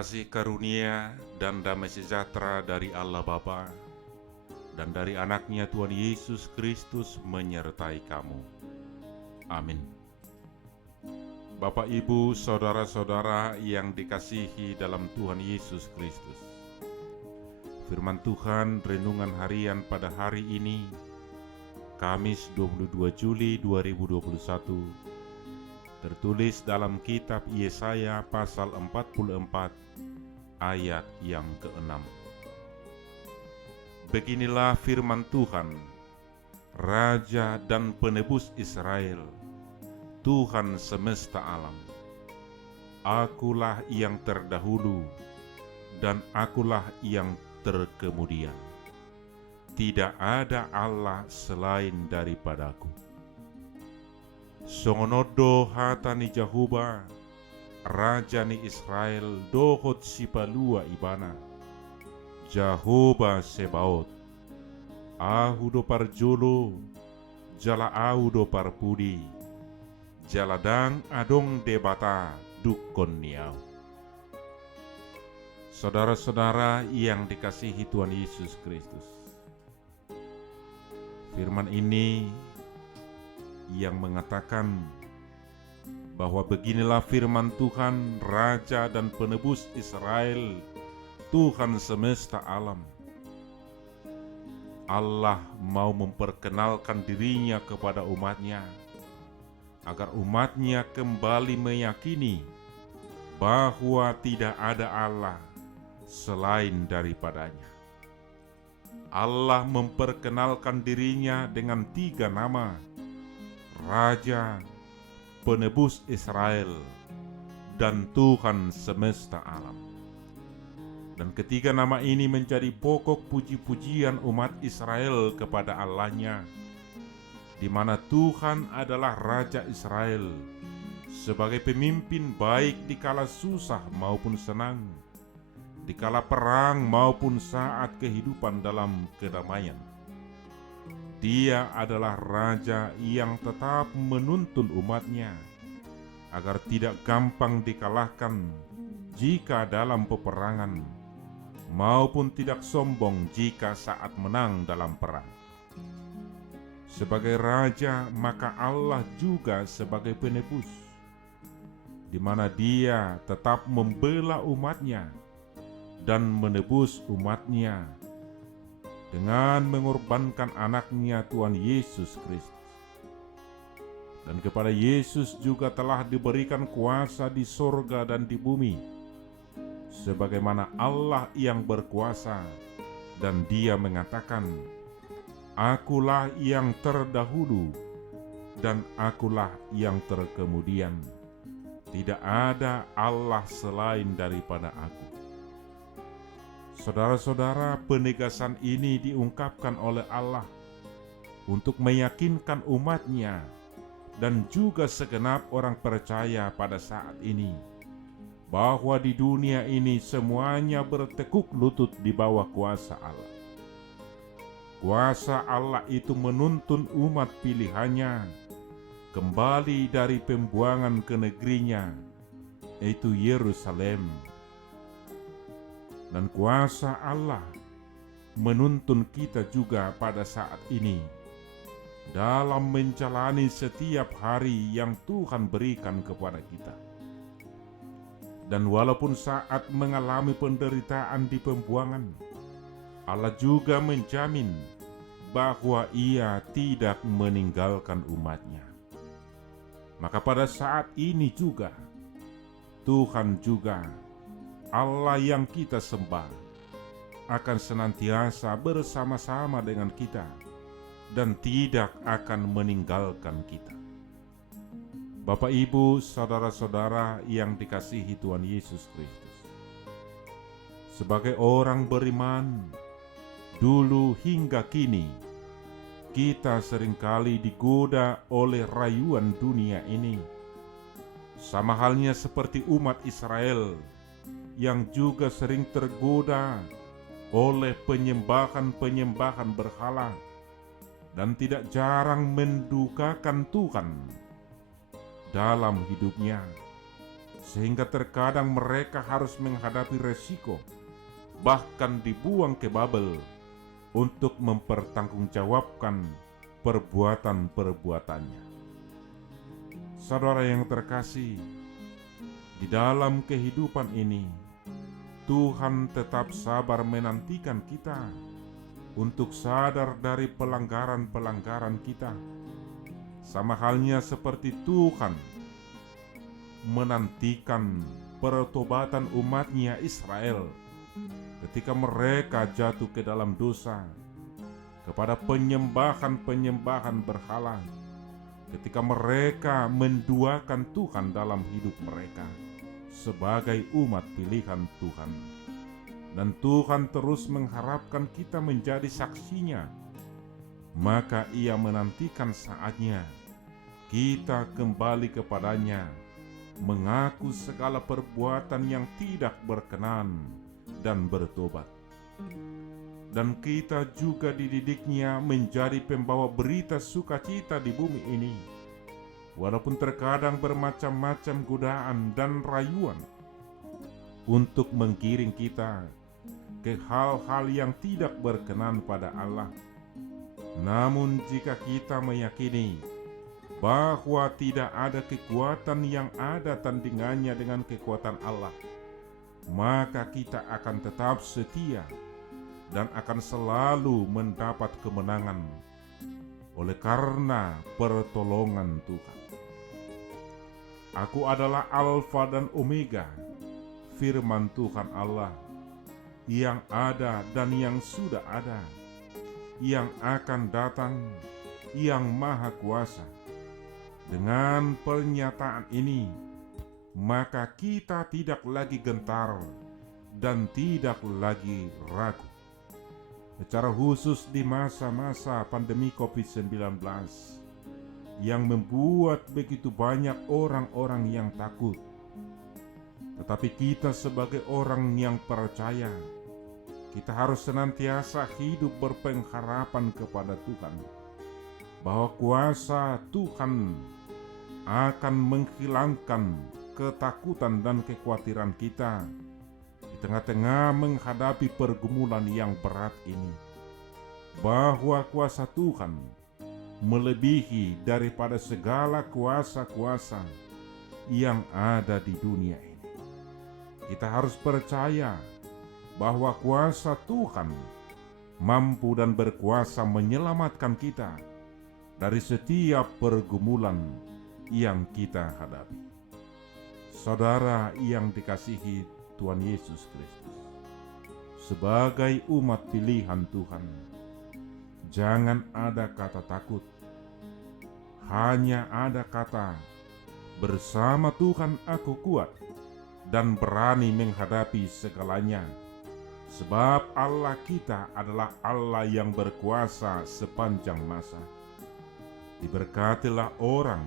Kasih karunia dan damai sejahtera dari Allah Bapa dan dari anaknya Tuhan Yesus Kristus menyertai kamu. Amin. Bapak, Ibu, saudara-saudara yang dikasihi dalam Tuhan Yesus Kristus. Firman Tuhan renungan harian pada hari ini, Kamis 22 Juli 2021, tertulis dalam kitab Yesaya pasal 44 ayat yang ke-6. Beginilah firman Tuhan, Raja dan Penebus Israel, Tuhan semesta alam. Akulah yang terdahulu dan akulah yang terkemudian. Tidak ada Allah selain daripadaku. Songonodo hatani Jahuba, Raja ni Israel dohot sipalua ibana, Jahuba Sebaot, Ahudo parjolo, jala audo parpudi, jaladang adong debata dukon niau. Saudara-saudara yang dikasihi Tuhan Yesus Kristus, firman ini yang mengatakan bahwa beginilah firman Tuhan, Raja dan Penebus Israel, Tuhan semesta alam. Allah mau memperkenalkan dirinya kepada umatnya, agar umatnya kembali meyakini bahwa tidak ada Allah selain daripadanya. Allah memperkenalkan dirinya dengan 3 nama: Raja, Penebus Israel, dan Tuhan semesta alam. Dan ketiga nama ini menjadi pokok puji-pujian umat Israel kepada Allahnya, di mana Tuhan adalah Raja Israel sebagai pemimpin baik di kala susah maupun senang, di kala perang maupun saat kehidupan dalam kedamaian. Dia adalah Raja yang tetap menuntun umatnya agar tidak gampang dikalahkan jika dalam peperangan, maupun tidak sombong jika saat menang dalam perang. Sebagai Raja, maka Allah juga sebagai penebus, di mana Dia tetap membela umatnya dan menebus umatnya dengan mengorbankan anaknya Tuhan Yesus Kristus. Dan kepada Yesus juga telah diberikan kuasa di sorga dan di bumi, sebagaimana Allah yang berkuasa, dan Dia mengatakan, Akulah yang terdahulu dan akulah yang terkemudian. Tidak ada Allah selain daripada aku. Saudara-saudara, penegasan ini diungkapkan oleh Allah untuk meyakinkan umatnya dan juga segenap orang percaya pada saat ini bahwa di dunia ini semuanya bertekuk lutut di bawah kuasa Allah. Kuasa Allah itu menuntun umat pilihannya kembali dari pembuangan ke negerinya, yaitu Yerusalem. Dan kuasa Allah menuntun kita juga pada saat ini dalam menjalani setiap hari yang Tuhan berikan kepada kita. Dan walaupun saat mengalami penderitaan di pembuangan, Allah juga menjamin bahwa Ia tidak meninggalkan umatnya. Maka pada saat ini juga, Tuhan juga, Allah yang kita sembah, akan senantiasa bersama-sama dengan kita dan tidak akan meninggalkan kita. Bapak, Ibu, saudara-saudara yang dikasihi Tuhan Yesus Kristus, sebagai orang beriman, dulu hingga kini, kita seringkali digoda oleh rayuan dunia ini, sama halnya seperti umat Israel yang juga sering tergoda oleh penyembahan-penyembahan berhala dan tidak jarang mendukakan Tuhan dalam hidupnya. sehingga terkadang mereka harus menghadapi resiko, bahkan dibuang ke Babel untuk mempertanggungjawabkan perbuatan-perbuatannya. Saudara yang terkasih, di dalam kehidupan ini, Tuhan tetap sabar menantikan kita untuk sadar dari pelanggaran-pelanggaran kita. Sama halnya seperti Tuhan menantikan pertobatan umatnya Israel ketika mereka jatuh ke dalam dosa, kepada penyembahan-penyembahan berhala, ketika mereka menduakan Tuhan dalam hidup mereka sebagai umat pilihan Tuhan. Dan Tuhan terus mengharapkan kita menjadi saksinya. Maka Ia menantikan saatnya kita kembali kepadanya, mengaku segala perbuatan yang tidak berkenan dan bertobat. Dan kita juga dididiknya menjadi pembawa berita sukacita di bumi ini, walaupun terkadang bermacam-macam godaan dan rayuan untuk menggiring kita ke hal-hal yang tidak berkenan pada Allah. Namun jika kita meyakini bahwa tidak ada kekuatan yang ada tandingannya dengan kekuatan Allah, maka kita akan tetap setia dan akan selalu mendapat kemenangan oleh karena pertolongan Tuhan. Aku adalah Alfa dan Omega, firman Tuhan Allah, yang ada dan yang sudah ada, yang akan datang, yang maha kuasa. Dengan pernyataan ini, maka kita tidak lagi gentar dan tidak lagi ragu. Secara khusus di masa-masa pandemi COVID-19 yang membuat begitu banyak orang-orang yang takut. Tetapi kita sebagai orang yang percaya, kita harus senantiasa hidup berpengharapan kepada Tuhan, bahwa kuasa Tuhan akan menghilangkan ketakutan dan kekhawatiran kita di tengah-tengah menghadapi pergumulan yang berat ini, bahwa kuasa Tuhan melebihi daripada segala kuasa-kuasa yang ada di dunia ini. Kita harus percaya bahwa kuasa Tuhan mampu dan berkuasa menyelamatkan kita dari setiap pergumulan yang kita hadapi. Saudara yang dikasihi Tuhan Yesus Kristus, sebagai umat pilihan Tuhan, jangan ada kata takut, hanya ada kata, bersama Tuhan aku kuat dan berani menghadapi segalanya, sebab Allah kita adalah Allah yang berkuasa sepanjang masa. Diberkatilah orang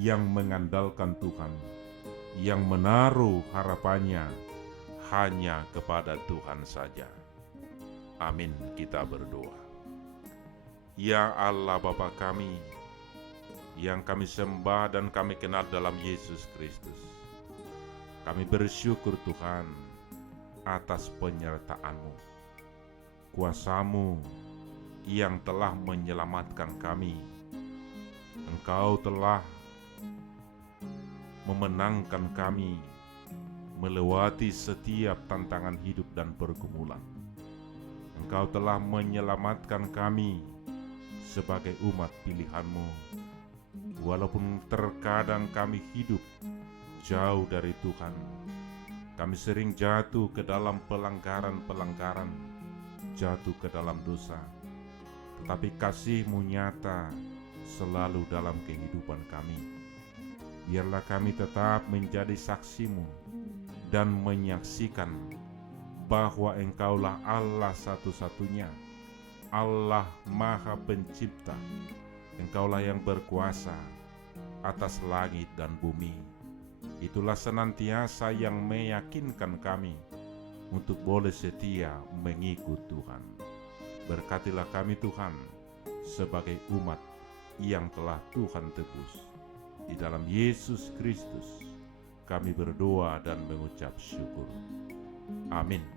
yang mengandalkan Tuhan, yang menaruh harapannya hanya kepada Tuhan saja. Amin. Kita berdoa. Ya Allah Bapa kami, yang kami sembah dan kami kenal dalam Yesus Kristus, kami bersyukur Tuhan atas penyertaan-Mu, kuasa-Mu yang telah menyelamatkan kami. Engkau telah memenangkan kami melewati setiap tantangan hidup dan pergumulan. Engkau telah menyelamatkan kami sebagai umat pilihan-Mu, walaupun terkadang kami hidup jauh dari Tuhan. Kami sering jatuh ke dalam pelanggaran-pelanggaran, jatuh ke dalam dosa. Tetapi kasih-Mu nyata selalu dalam kehidupan kami. Biarlah kami tetap menjadi saksi-Mu dan menyaksikan bahwa Engkaulah Allah satu-satunya, Allah Maha Pencipta. Engkaulah yang berkuasa atas langit dan bumi. Itulah senantiasa yang meyakinkan kami untuk boleh setia mengikut Tuhan. Berkatilah kami Tuhan sebagai umat yang telah Tuhan tebus. Di dalam Yesus Kristus Kami berdoa dan mengucap syukur. Amin.